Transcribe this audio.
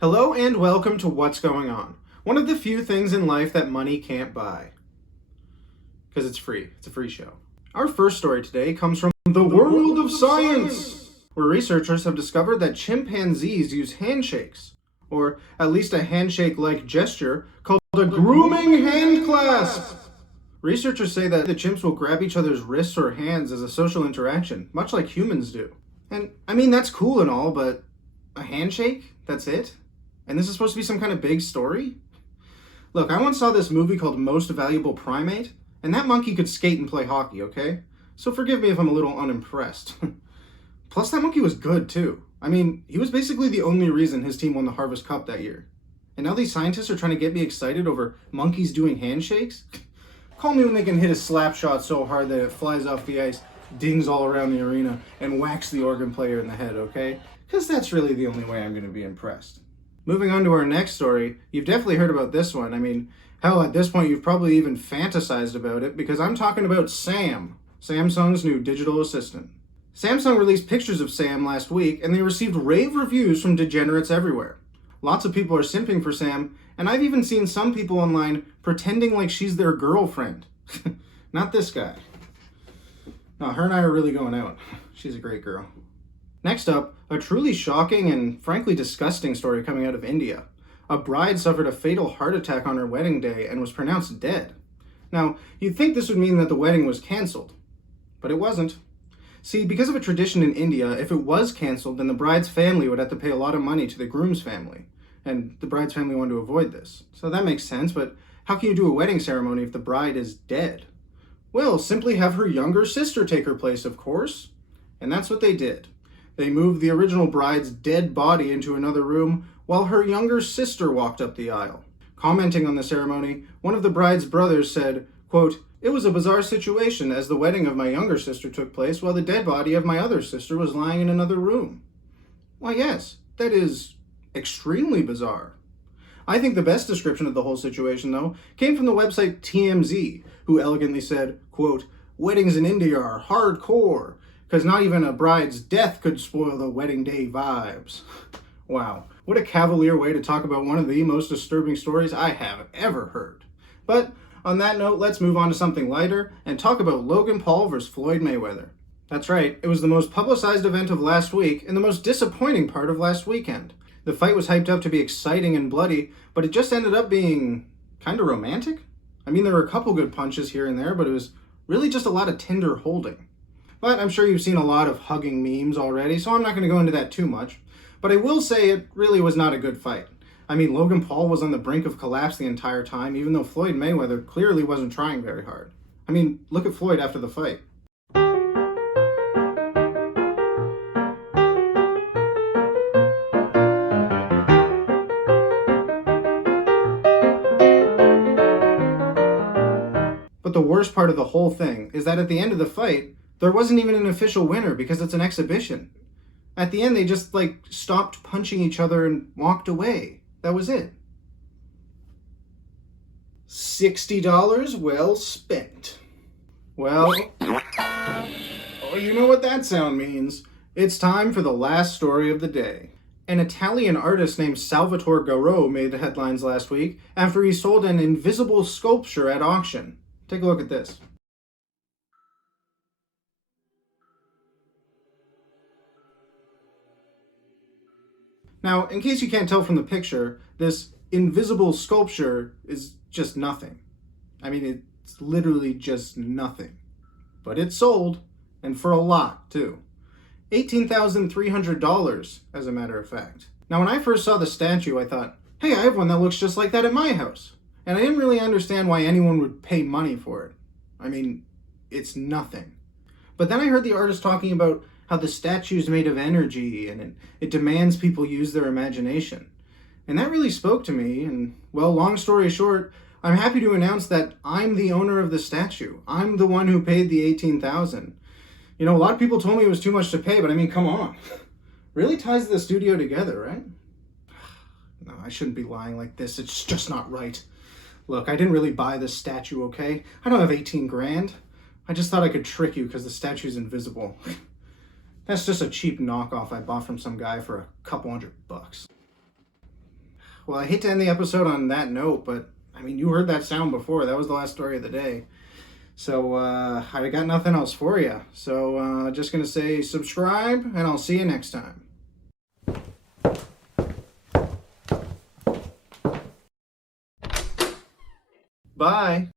Hello and welcome to What's Going On, one of the few things in life that money can't buy. Because it's free. It's a free show. Our first story today comes from the world of science, where researchers have discovered that chimpanzees use handshakes, or at least a handshake-like gesture called a grooming hand clasp. Researchers say that the chimps will grab each other's wrists or hands as a social interaction, much like humans do. And, I mean, that's cool and all, but a handshake? That's it? And this is supposed to be some kind of big story? Look, I once saw this movie called Most Valuable Primate, and that monkey could skate and play hockey, okay? So forgive me if I'm a little unimpressed. Plus, that monkey was good, too. I mean, he was basically the only reason his team won the Harvest Cup that year. And now these scientists are trying to get me excited over monkeys doing handshakes? Call me when they can hit a slap shot so hard that it flies off the ice, dings all around the arena, and whacks the organ player in the head, okay? Because that's really the only way I'm going to be impressed. Moving on to our next story, you've definitely heard about this one. I mean, hell, at this point you've probably even fantasized about it, because I'm talking about Sam, Samsung's new digital assistant. Samsung released pictures of Sam last week, and they received rave reviews from degenerates everywhere. Lots of people are simping for Sam, and I've even seen some people online pretending like she's their girlfriend. Not this guy. No, her and I are really going out. She's a great girl. Next up, a truly shocking and frankly disgusting story coming out of India. A bride suffered a fatal heart attack on her wedding day and was pronounced dead. Now, you'd think this would mean that the wedding was cancelled, but it wasn't. See, because of a tradition in India, if it was cancelled, then the bride's family would have to pay a lot of money to the groom's family, and the bride's family wanted to avoid this. So that makes sense, but how can you do a wedding ceremony if the bride is dead? Well, simply have her younger sister take her place, of course. And that's what they did. They moved the original bride's dead body into another room while her younger sister walked up the aisle. Commenting on the ceremony, one of the bride's brothers said, quote, "It was a bizarre situation as the wedding of my younger sister took place while the dead body of my other sister was lying in another room." Why, yes, that is extremely bizarre. I think the best description of the whole situation, though, came from the website TMZ, who elegantly said, quote, "Weddings in India are hardcore, because not even a bride's death could spoil the wedding day vibes." Wow, what a cavalier way to talk about one of the most disturbing stories I have ever heard. But on that note, let's move on to something lighter and talk about Logan Paul versus Floyd Mayweather. That's right, it was the most publicized event of last week and the most disappointing part of last weekend. The fight was hyped up to be exciting and bloody, but it just ended up being kind of romantic. I mean, there were a couple good punches here and there, but it was really just a lot of tender holding. But I'm sure you've seen a lot of hugging memes already, so I'm not going to go into that too much. But I will say it really was not a good fight. I mean, Logan Paul was on the brink of collapse the entire time, even though Floyd Mayweather clearly wasn't trying very hard. I mean, look at Floyd after the fight. But the worst part of the whole thing is that at the end of the fight, there wasn't even an official winner because it's an exhibition. At the end, they just, stopped punching each other and walked away. That was it. $60 well spent. Well, oh, you know what that sound means. It's time for the last story of the day. An Italian artist named Salvatore Garot made the headlines last week after he sold an invisible sculpture at auction. Take a look at this. Now, in case you can't tell from the picture, this invisible sculpture is just nothing. I mean, it's literally just nothing. But it sold, and for a lot, too. $18,300, as a matter of fact. Now, when I first saw the statue, I thought, hey, I have one that looks just like that at my house. And I didn't really understand why anyone would pay money for it. I mean, it's nothing. But then I heard the artist talking about how the statue is made of energy and it demands people use their imagination. And that really spoke to me, and, well, long story short, I'm happy to announce that I'm the owner of the statue. I'm the one who paid the $18,000. You know, a lot of people told me it was too much to pay, but I mean, come on. Really ties the studio together, right? No, I shouldn't be lying like this. It's just not right. Look, I didn't really buy this statue, okay? I don't have 18 grand. I just thought I could trick you because the statue's invisible. That's just a cheap knockoff I bought from some guy for a couple $100. Well, I hate to end the episode on that note, but I mean, you heard that sound before. That was the last story of the day. So I got nothing else for you. So just going to say subscribe, and I'll see you next time. Bye.